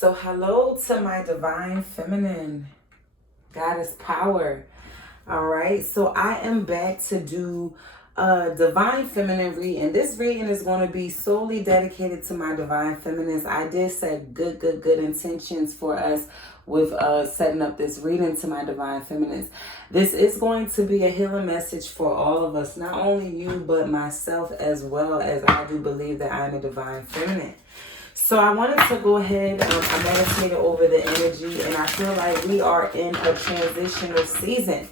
So hello to my divine feminine, goddess power. All right, so I am back to do a divine feminine reading. This reading is going to be solely dedicated to my divine feminines. I did set good intentions for us with setting up this reading to my divine feminines. This is going to be a healing message for all of us, not only you but myself as well, as I do believe that I'm a divine feminine. So I wanted to go ahead, I meditated over the energy, and I feel like we are in a transitional season.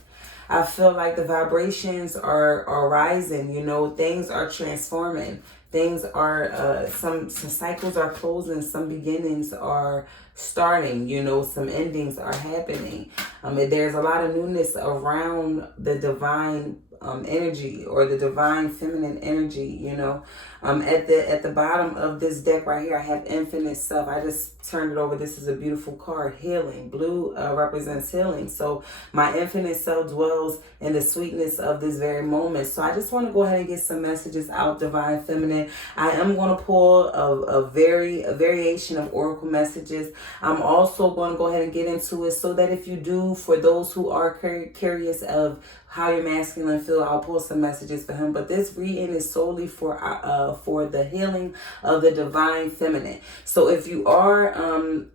I feel like the vibrations are rising, you know, things are transforming. Things are, some cycles are closing, some beginnings are starting, you know, some endings are happening. There's a lot of newness around the divine energy, or the divine feminine energy, you know. At the bottom of this deck right here, I have infinite self. I just turned it over. This is a beautiful card, healing. Blue represents healing. So my infinite self dwells in the sweetness of this very moment. So I just want to go ahead and get some messages out, divine feminine. I am going to pull a variation of oracle messages. I'm also going to go ahead and get into it, so that if you do, for those who are curious of how your masculine feel, I'll pull some messages for him. But this reading is solely for the healing of the divine feminine. So if you are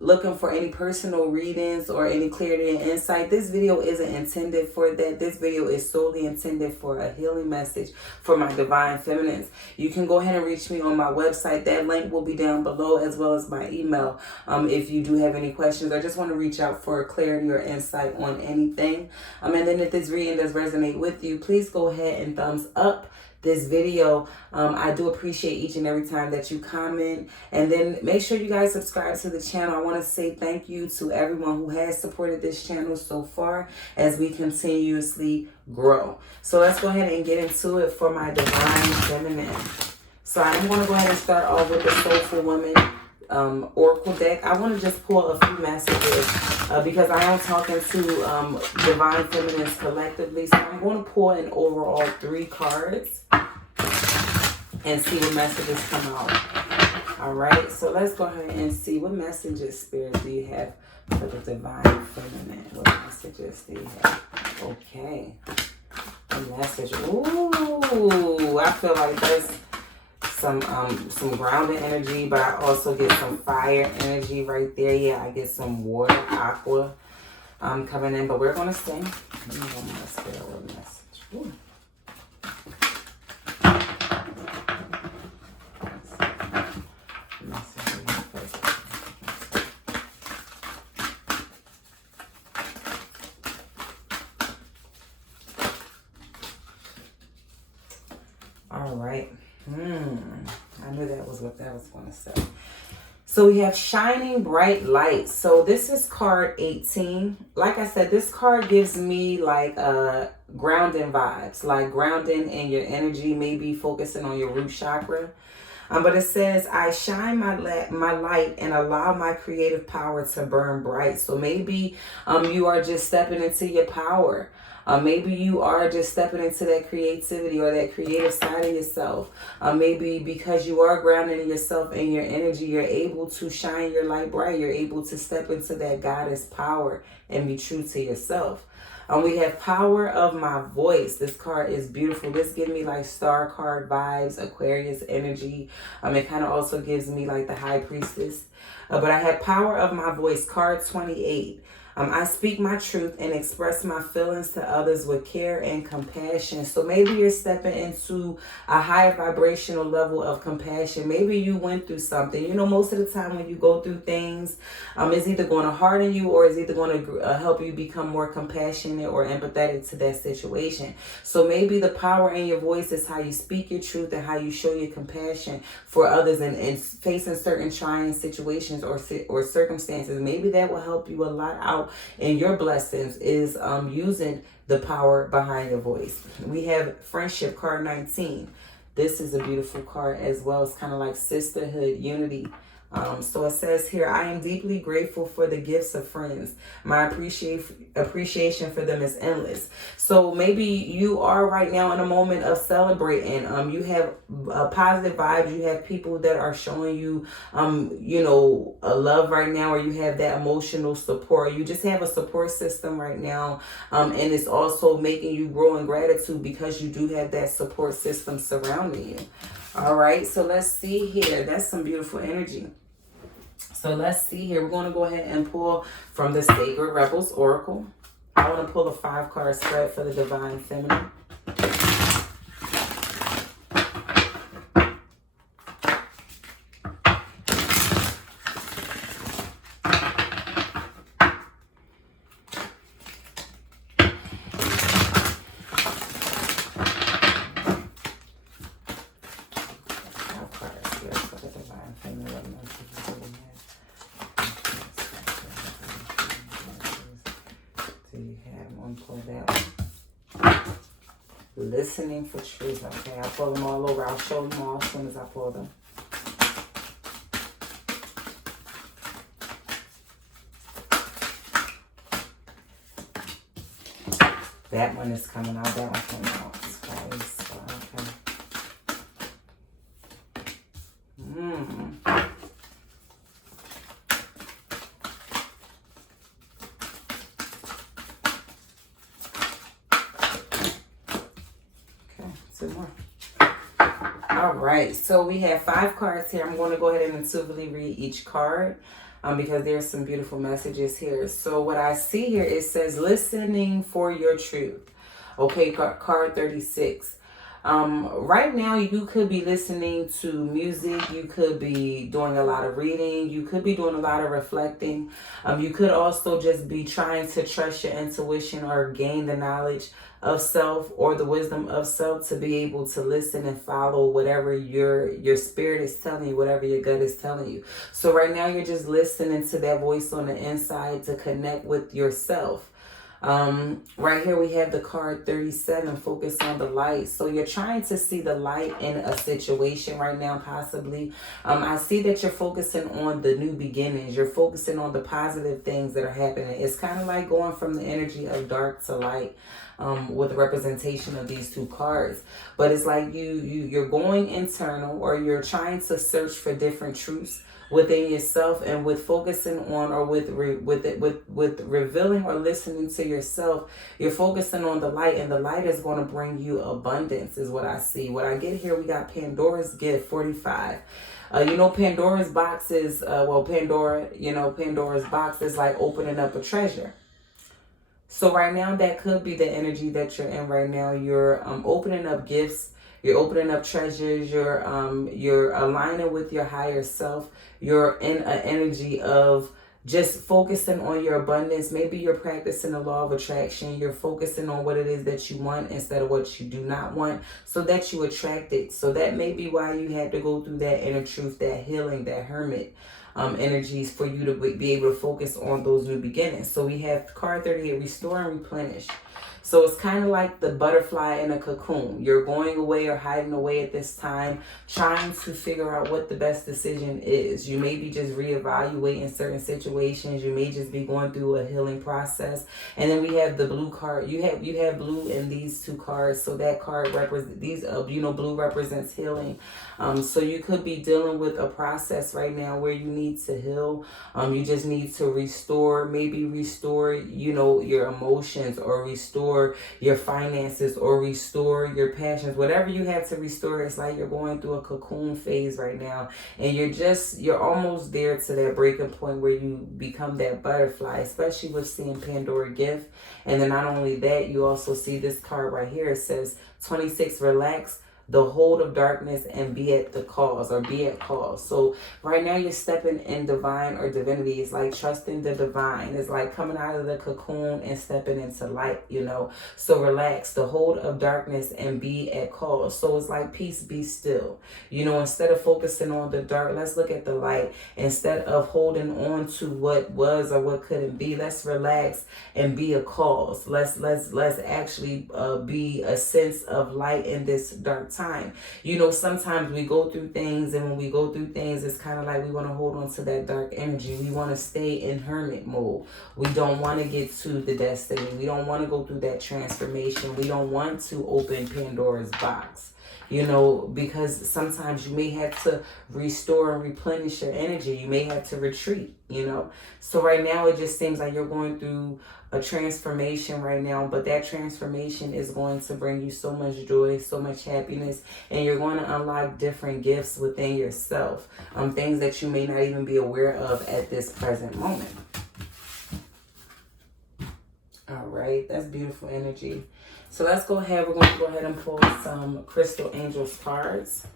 looking for any personal readings or any clarity and insight, this video isn't intended for that. This video is solely intended for a healing message for my divine feminines. You can go ahead and reach me on my website. That link will be down below, as well as my email. If you do have any questions or just want to reach out for clarity or insight on anything. And then if this reading does resonate with you, please go ahead and thumbs up this video. I do appreciate each and every time that you comment, and then make sure you guys subscribe to the channel. I want to say thank you to everyone who has supported this channel so far as we continuously grow. So let's go ahead and get into it for my divine feminine. So I'm going to go ahead and start off with the Soulful Woman oracle deck. I want to just pull a few messages because I am talking to divine feminines collectively. So I'm going to pull an overall 3 cards and see what messages come out. All right, so let's go ahead and see what messages, Spirit, do you have for the divine feminine? What messages do you have? Okay, a message. Ooh, I feel like there's some grounded energy, but I also get some fire energy right there. Yeah, I get some water, aqua coming in, but we're gonna stay. Let me go my spirit with message. Ooh. All right. I knew that was what that was going to say. So we have shining bright light. So this is card 18. Like I said, this card gives me like grounding vibes, like grounding in your energy, maybe focusing on your root chakra. But it says, I shine my light and allow my creative power to burn bright. So maybe you are just stepping into your power. Maybe you are just stepping into that creativity or that creative side of yourself. Maybe because you are grounded in yourself and your energy, you're able to shine your light bright. You're able to step into that goddess power and be true to yourself. We have power of my voice. This card is beautiful. This gives me like star card vibes, Aquarius energy. It kind of also gives me like the high priestess. But I have power of my voice, card 28. I speak my truth and express my feelings to others with care and compassion. So maybe you're stepping into a higher vibrational level of compassion. Maybe you went through something. You know, most of the time when you go through things, it's either going to harden you or it's either going to help you become more compassionate or empathetic to that situation. So maybe the power in your voice is how you speak your truth and how you show your compassion for others and facing certain trying situations or circumstances. Maybe that will help you a lot out in your blessings, is using the power behind your voice. We have friendship, card 19. This is a beautiful card as well. It's kind of like sisterhood, unity. So it says here, I am deeply grateful for the gifts of friends. My appreciation for them is endless. So maybe you are right now in a moment of celebrating. You have positive vibes. You have people that are showing you, a love right now, or you have that emotional support. You just have a support system right now. And it's also making you grow in gratitude because you do have that support system surrounding you. All right, so let's see here. That's some beautiful energy. So let's see here. We're going to go ahead and pull from the Sacred Rebels Oracle. I want to pull a 5-card spread for the Divine Feminine. Listening for truth. Okay, I'll pull them all over. I'll show them all as soon as I pull them. That one is coming out. That one came out twice. Okay. Two more. All right, so we have 5 cards here. I'm going to go ahead and intuitively read each card because there's some beautiful messages here. So what I see here, it says listening for your truth. Okay, card 36. Right now you could be listening to music, you could be doing a lot of reading, you could be doing a lot of reflecting. You could also just be trying to trust your intuition or gain the knowledge of self or the wisdom of self to be able to listen and follow whatever your spirit is telling you, whatever your gut is telling you. So right now you're just listening to that voice on the inside to connect with yourself. Right here we have the card 37, focus on the light. So you're trying to see the light in a situation right now, possibly. I see that you're focusing on the new beginnings. You're focusing on the positive things that are happening. It's kind of like going from the energy of dark to light. With the representation of these 2 cards, but it's like you're going internal, or you're trying to search for different truths within yourself, and with focusing on, or with revealing or listening to yourself, you're focusing on the light, and the light is going to bring you abundance is what I see. What I get here, we got Pandora's gift 45. Pandora's box is Pandora's box is like opening up a treasure. So right now, that could be the energy that you're in right now. You're opening up gifts. You're opening up treasures. You're aligning with your higher self. You're in an energy of just focusing on your abundance. Maybe you're practicing the law of attraction. You're focusing on what it is that you want instead of what you do not want, so that you attract it. So that may be why you had to go through that inner truth, that healing, that hermit energies, for you to be able to focus on those new beginnings. So we have card 38, restore and replenish. So it's kind of like the butterfly in a cocoon. You're going away or hiding away at this time, trying to figure out what the best decision is. You may be just reevaluating certain situations. You may just be going through a healing process. And then we have the blue card. You have blue in these 2 cards. So that card represents blue represents healing. So you could be dealing with a process right now where you need to heal. You just need to restore your emotions, or restore your finances, or restore your passions. Whatever you have to restore, it's like you're going through a cocoon phase right now, and you're almost there to that breaking point where you become that butterfly, especially with seeing Pandora gift. And then not only that, you also see this card right here. It says 26, relax the hold of darkness and be at the cause, or be at cause. So right now you're stepping in divine or divinity. It's like trusting the divine. It's like coming out of the cocoon and stepping into light, So relax the hold of darkness and be at cause. So it's like peace, be still. Instead of focusing on the dark, let's look at the light. Instead of holding on to what was or what couldn't be, let's relax and be a cause. Let's actually be a sense of light in this dark time. You know, sometimes we go through things, and when we go through things, it's kind of like we want to hold on to that dark energy. We want to stay in hermit mode. We don't want to get to the destiny. We don't want to go through that transformation. We don't want to open Pandora's box. You know, because sometimes you may have to restore and replenish your energy. You may have to retreat, you know. So right now it just seems like you're going through a transformation right now, but that transformation is going to bring you so much joy, so much happiness, and you're going to unlock different gifts within yourself, things that you may not even be aware of at this present moment. All right, that's beautiful energy. So let's go ahead. We're going to go ahead and pull some Crystal Angels cards.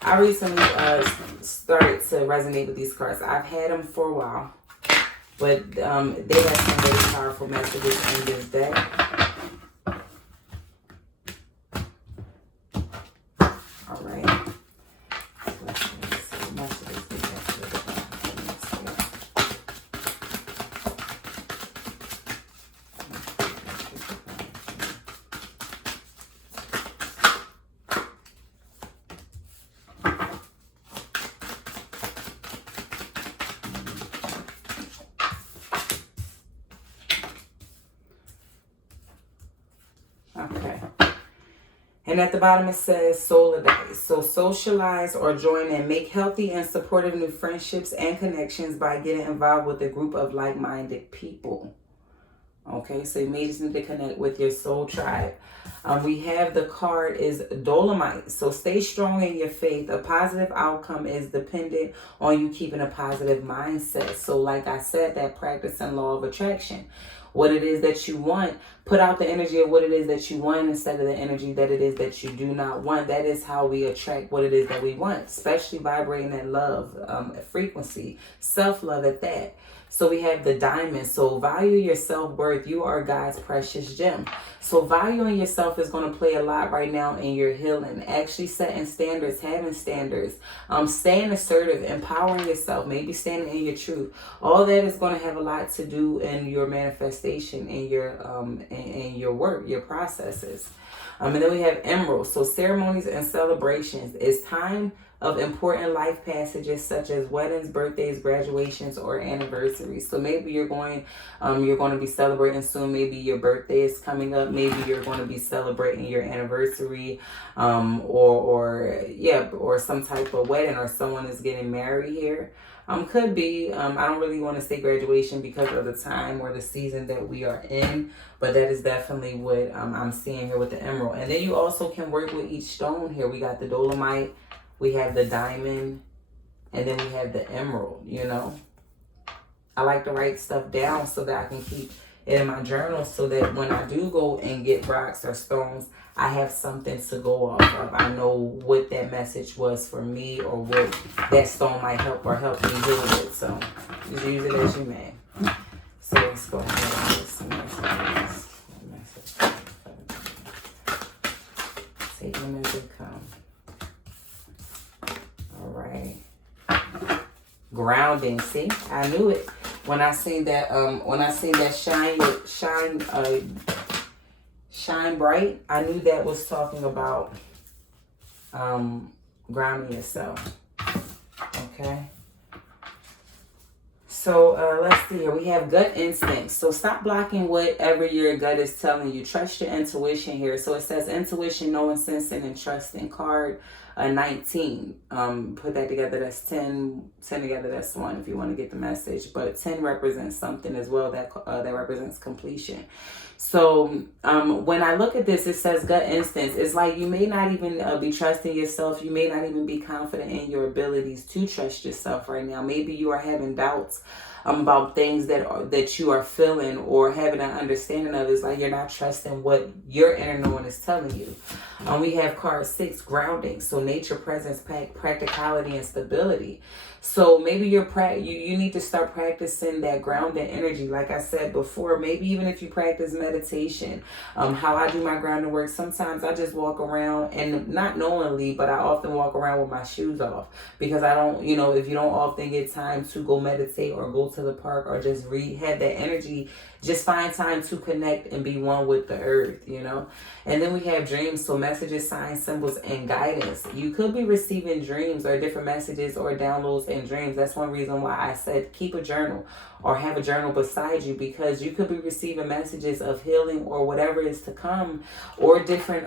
I recently started to resonate with these cards. I've had them for a while, but they have some very powerful messages in this deck. All right. Let's see what messages they have for the deck. Okay. And at the bottom it says solidarize. So socialize or join and make healthy and supportive new friendships and connections by getting involved with a group of like-minded people. Okay, so you may just need to connect with your soul tribe. We have the card is Dolomite. So stay strong in your faith. A positive outcome is dependent on you keeping a positive mindset. So like I said, that practice and law of attraction. What it is that you want, put out the energy of what it is that you want instead of the energy that it is that you do not want. That is how we attract what it is that we want, especially vibrating at love, frequency, self-love at that. So we have the diamond. So value your self-worth. You are God's precious gem. So valuing yourself is going to play a lot right now in your healing. Actually setting standards, having standards, staying assertive, empowering yourself, maybe standing in your truth. All that is going to have a lot to do in your manifestation, in your work, your processes. And then we have emerald. So ceremonies and celebrations. It's time of important life passages such as weddings, birthdays, graduations, or anniversaries. So maybe you're going to be celebrating soon. Maybe your birthday is coming up. Maybe you're going to be celebrating your anniversary, or some type of wedding, or someone is getting married here. Could be. I don't really want to say graduation because of the time or the season that we are in, but that is definitely what I'm seeing here with the emerald. And then you also can work with each stone here. We got the dolomite, we have the diamond, and then we have the emerald, you know. I like to write stuff down so that I can keep it in my journal so that when I do go and get rocks or stones, I have something to go off of. I know what that message was for me or what that stone might help or help me deal with. So just use it as you may. So let's go ahead and get some messages. Take them as they come. All right. Grounding. See, I knew it when I seen that. Shine bright. I knew that was talking about grounding yourself. Okay. So let's see here. We have gut instincts. So stop blocking whatever your gut is telling you. Trust your intuition here. So it says intuition, knowing, sensing, and trusting. Card 19. Put that together. That's 10. 10 together. That's 1. If you want to get the message. But 10 represents something as well that represents completion. So when I look at this, it says gut instincts. It's like you may not even be trusting yourself. You may not even be confident in your abilities to trust yourself right now. Maybe you are having doubts about things that you are feeling or having an understanding of. It's like you're not trusting what your inner knowing is telling you. We have card 6, grounding. So nature, presence, practicality, and stability. So maybe you need to start practicing that grounding energy. Like I said before, maybe even if you practice meditation, how I do my grounding work, sometimes I just walk around, and not knowingly, but I often walk around with my shoes off, because I don't, if you don't often get time to go meditate or go to the park or just have that energy, just find time to connect and be one with the earth, And then we have dreams, so messages, signs, symbols, and guidance. You could be receiving dreams or different messages or downloads in dreams. That's one reason why I said keep a journal or have a journal beside you, because you could be receiving messages of healing or whatever is to come, or different,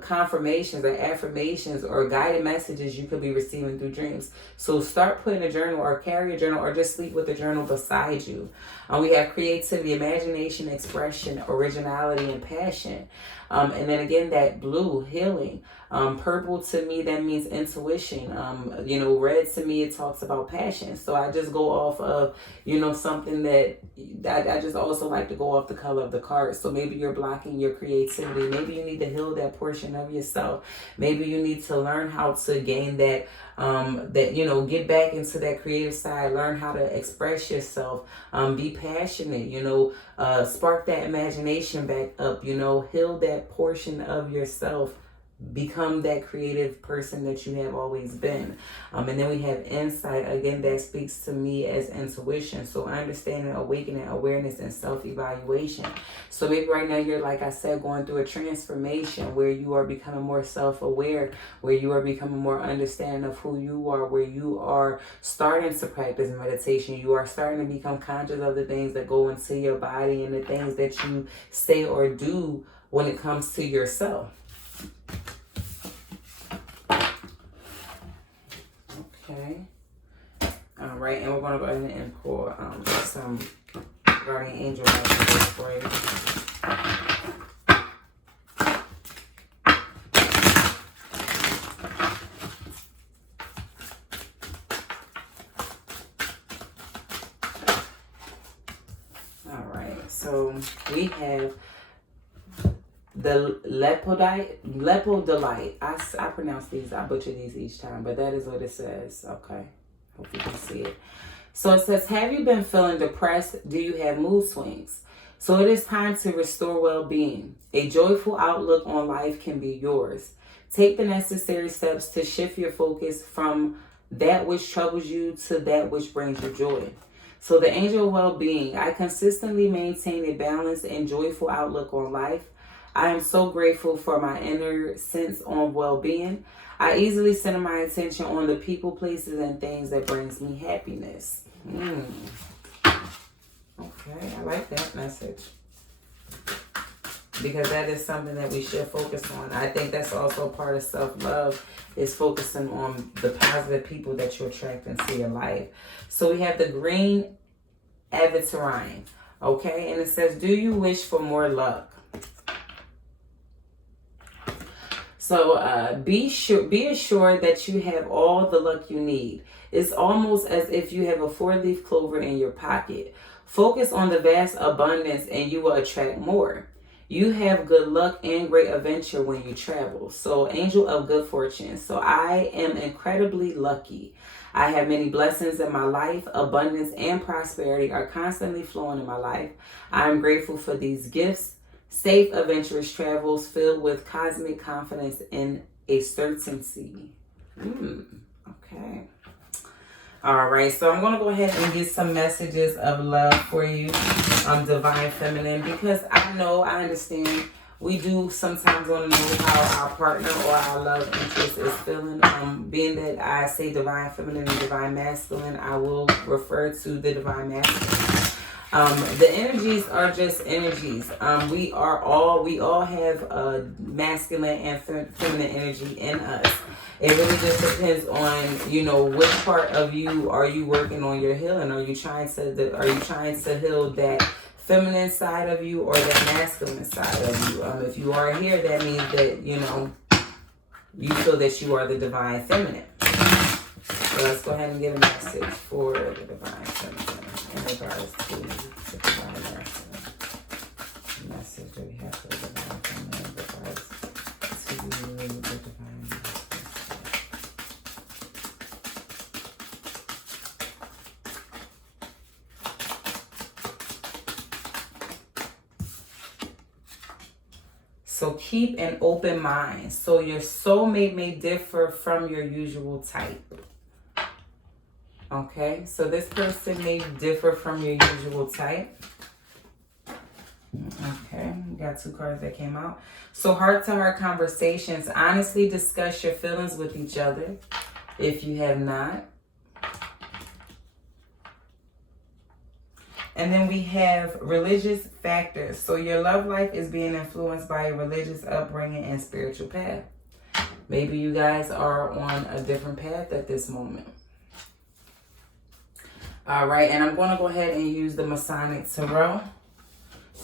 confirmations or affirmations or guided messages you could be receiving through dreams. So start putting a journal or carry a journal or just sleep with a journal beside you. We have creativity, imagination, expression, originality, and passion. And then again, that blue, healing. Purple to me, that means intuition. Red to me, it talks about passion. So I just go off of, something that I just also like to go off the color of the card. So maybe you're blocking your creativity. Maybe you need to heal that portion of yourself. Maybe you need to learn how to gain that, get back into that creative side, learn how to express yourself, be passionate, spark that imagination back up, heal that portion of yourself. Become that creative person that you have always been. And then we have insight. Again, that speaks to me as intuition. So understanding, awakening, awareness, and self-evaluation. So maybe right now you're, like I said, going through a transformation where you are becoming more self-aware, where you are becoming more understanding of who you are, where you are starting to practice meditation. You are starting to become conscious of the things that go into your body and the things that you say or do when it comes to yourself. Okay. All right, and we're going to go ahead and pour some guardian angel messages for you. All right, so we have the lepodolite. I pronounce these, I butcher these each time, but that is what it says. Okay, hope you can see it. So it says, have you been feeling depressed? Do you have mood swings? So it is time to restore well-being. A joyful outlook on life can be yours. Take the necessary steps to shift your focus from that which troubles you to that which brings you joy. So the angel of well-being, I consistently maintain a balanced and joyful outlook on life. I am so grateful for my inner sense on well-being. I easily center my attention on the people, places, and things that brings me happiness. Okay, I like that message, because that is something that we should focus on. I think that's also part of self-love, is focusing on the positive people that you attract into your life. So we have the green aventurine, okay? And it says, do you wish for more luck? So be assured that you have all the luck you need. It's almost as if you have a 4-leaf clover in your pocket. Focus on the vast abundance and you will attract more. You have good luck and great adventure when you travel. So angel of good fortune. So I am incredibly lucky. I have many blessings in my life. Abundance and prosperity are constantly flowing in my life. I am grateful for these gifts. Safe, adventurous travels filled with cosmic confidence and a certainty. Okay. All right. So I'm going to go ahead and get some messages of love for you, Divine Feminine, because I understand we do sometimes want to know how our partner or our love interest is feeling. Being that I say Divine Feminine and Divine Masculine, I will refer to the Divine Masculine. The energies are just energies. We all have masculine and feminine energy in us. It really just depends on, which part of you are you working on your healing? Are you trying to heal that feminine side of you or that masculine side of you? If you are here, that means that, you feel that you are the Divine Feminine. So let's go ahead and get a message for the Divine Feminine in regards to the Divine Masculine. Message that we have for the Divine Feminine in regards So keep an open mind. So your soulmate may differ from your usual type. Okay, so this person may differ from your usual type. Okay, we got 2 cards that came out. So heart-to-heart conversations. Honestly discuss your feelings with each other if you have not. And then we have religious factors. So your love life is being influenced by a religious upbringing and spiritual path. Maybe you guys are on a different path at this moment. All right, and I'm going to go ahead and use the Masonic Tarot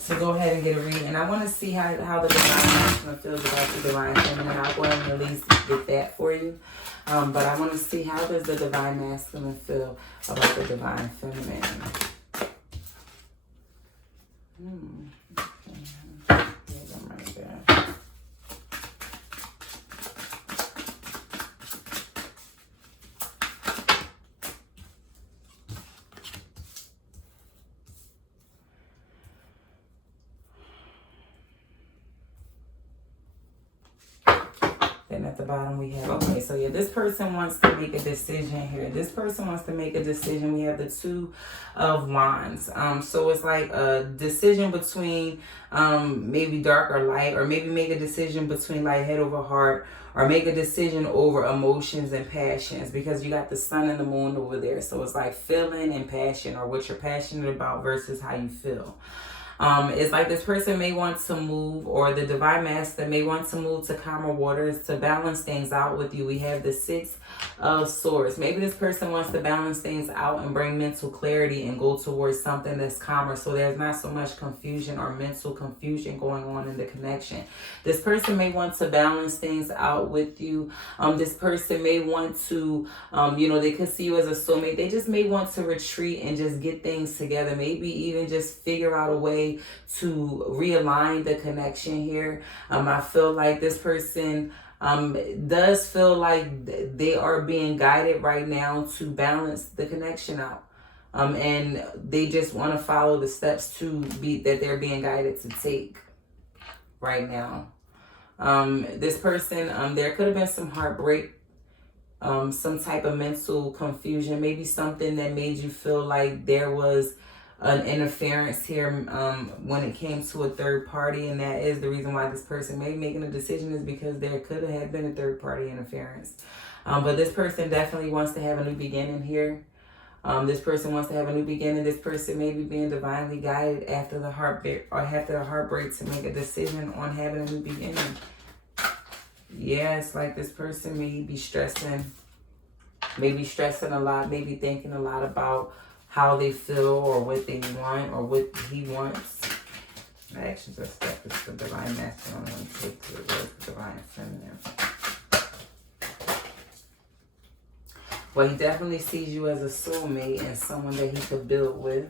to go ahead and get a reading. And I want to see how the Divine Masculine feels about the Divine Feminine. I'll go ahead and at least get that for you. But I want to see, how does the Divine Masculine feel about the Divine Feminine? Okay. Here's them right there. Then at the bottom we have, okay, so yeah, this person wants to make a decision here. This person wants to make a decision. We have the 2 of Wands. So it's like a decision between maybe dark or light, or maybe make a decision between like head over heart, or make a decision over emotions and passions, because you got the sun and the moon over there. So it's like feeling and passion, or what you're passionate about versus how you feel. It's like this person may want to move, or the Divine Master may want to move to calmer waters to balance things out with you. We have the 6 of Swords. Maybe this person wants to balance things out and bring mental clarity and go towards something that's calmer, so there's not so much confusion or mental confusion going on in the connection. This person may want to balance things out with you. This person may want to, they could see you as a soulmate. They just may want to retreat and just get things together. Maybe even just figure out a way to realign the connection here. I feel like this person does feel like they are being guided right now to balance the connection out. And they just want to follow the steps that they're being guided to take right now. This person, there could have been some heartbreak, some type of mental confusion, maybe something that made you feel like there was an interference here when it came to a third party, and that is the reason why this person may be making a decision, is because there could have been a third party interference. But this person definitely wants to have a new beginning here. This person wants to have a new beginning. This person may be being divinely guided after the heartbreak to make a decision on having a new beginning. Yeah, it's like this person may be stressing a lot, maybe thinking a lot about how they feel or what they want or what he wants. I actually just stepped this to the Divine Masculine and take to the word for Divine Feminine. Well, he definitely sees you as a soulmate and someone that he could build with.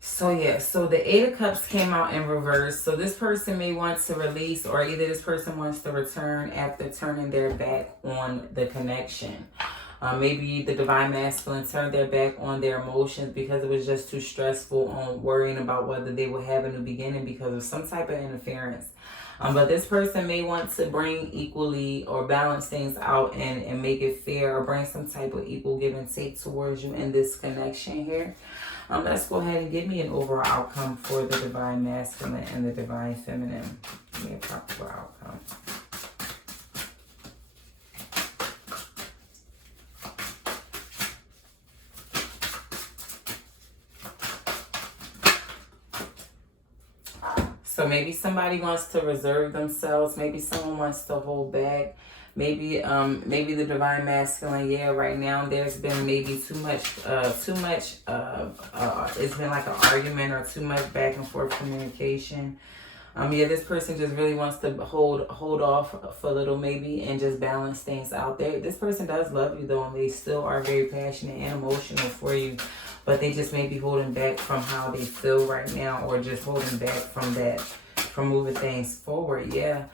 So yeah, so the 8 of Cups came out in reverse. So this person may want to release, or either this person wants to return after turning their back on the connection. Maybe the Divine Masculine turned their back on their emotions because it was just too stressful on worrying about whether they will have a new beginning because of some type of interference. But this person may want to bring equally or balance things out and make it fair, or bring some type of equal give and take towards you in this connection here. Let's go ahead and give me an overall outcome for the Divine Masculine and the Divine Feminine. Give me a proper outcome. So maybe somebody wants to reserve themselves. Maybe someone wants to hold back. Maybe the Divine Masculine, yeah, right now there's been maybe too much, it's been like an argument or too much back and forth communication. Yeah, this person just really wants to hold off for a little maybe and just balance things out there. This person does love you though, and they still are very passionate and emotional for you, but they just may be holding back from how they feel right now, or just holding back from moving things forward, yeah.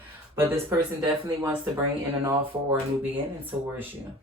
But this person definitely wants to bring in an offer or a new beginning towards you.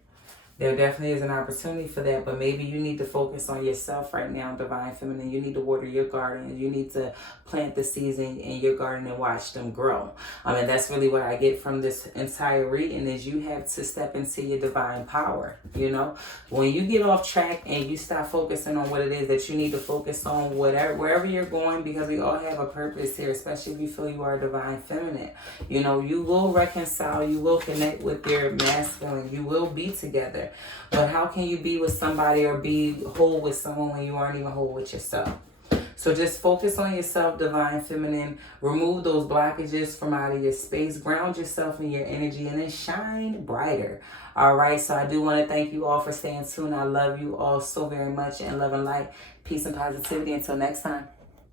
There definitely is an opportunity for that, but maybe you need to focus on yourself right now, Divine Feminine. You need to water your garden. You need to plant the seeds in your garden and watch them grow. And that's really what I get from this entire reading is you have to step into your divine power. You know, when you get off track and you stop focusing on what it is that you need to focus on, wherever you're going, because we all have a purpose here, especially if you feel you are Divine Feminine. You know, you will reconcile, you will connect with your masculine, you will be together. But how can you be with somebody or be whole with someone when you aren't even whole with yourself? So just focus on yourself, Divine Feminine. Remove those blockages from out of your space. Ground yourself in your energy and then shine brighter. All right. So I do want to thank you all for staying tuned. I love you all so very much, and love and light. Peace and positivity. Until next time.